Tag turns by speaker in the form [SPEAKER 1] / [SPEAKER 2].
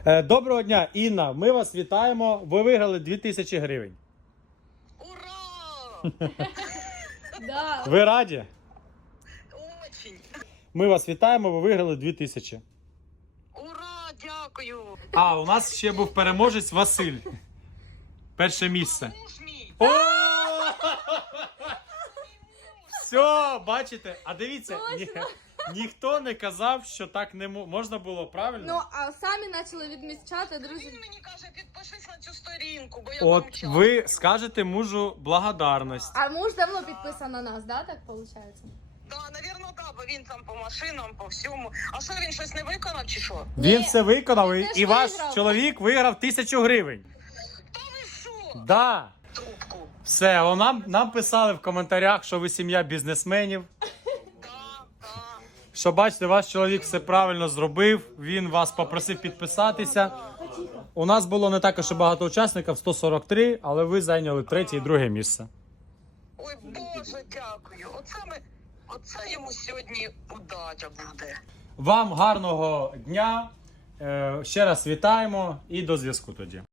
[SPEAKER 1] Доброго дня, Інна. Ми вас вітаємо. Ви виграли 2000 гривень.
[SPEAKER 2] Ура!
[SPEAKER 3] Да.
[SPEAKER 1] Ви раді?
[SPEAKER 2] Очень!
[SPEAKER 1] Ми вас вітаємо, ви виграли 2000.
[SPEAKER 2] Ура! Дякую!
[SPEAKER 1] А, у нас ще був переможець Василь. Перше місце.
[SPEAKER 2] Муж мій!
[SPEAKER 1] О! Все, бачите? А дивіться, ніхто не казав, що так не можна було, правильно?
[SPEAKER 3] Ну, а самі почали відмічати, друзі.
[SPEAKER 2] Він мені каже, підпишись на цю сторінку, бо я
[SPEAKER 1] От
[SPEAKER 2] там часто.
[SPEAKER 1] ви скажете мужу благодарність.
[SPEAKER 3] А муж давно підписан на нас, да, так виходить?
[SPEAKER 2] Да, навірно, да, бо він там по машинам, по всьому. А що, він щось не виконав чи що?
[SPEAKER 1] Він
[SPEAKER 3] Ні,
[SPEAKER 1] все виконав
[SPEAKER 3] він теж
[SPEAKER 1] і ваш
[SPEAKER 3] виграв.
[SPEAKER 1] чоловік виграв 1000 гривень.
[SPEAKER 2] Та ви що?
[SPEAKER 1] Да.
[SPEAKER 2] Трубку.
[SPEAKER 1] Все, нам писали в коментарях, що ви сім'я бізнесменів.
[SPEAKER 2] Да, да.
[SPEAKER 1] Що бачите, ваш чоловік все правильно зробив, він вас попросив підписатися. У нас було не також і багато учасників, 143, але ви зайняли третє і друге місце.
[SPEAKER 2] Ой, Боже, дякую. Оце йому сьогодні удача буде.
[SPEAKER 1] Вам гарного дня, ще раз вітаємо і до зв'язку тоді.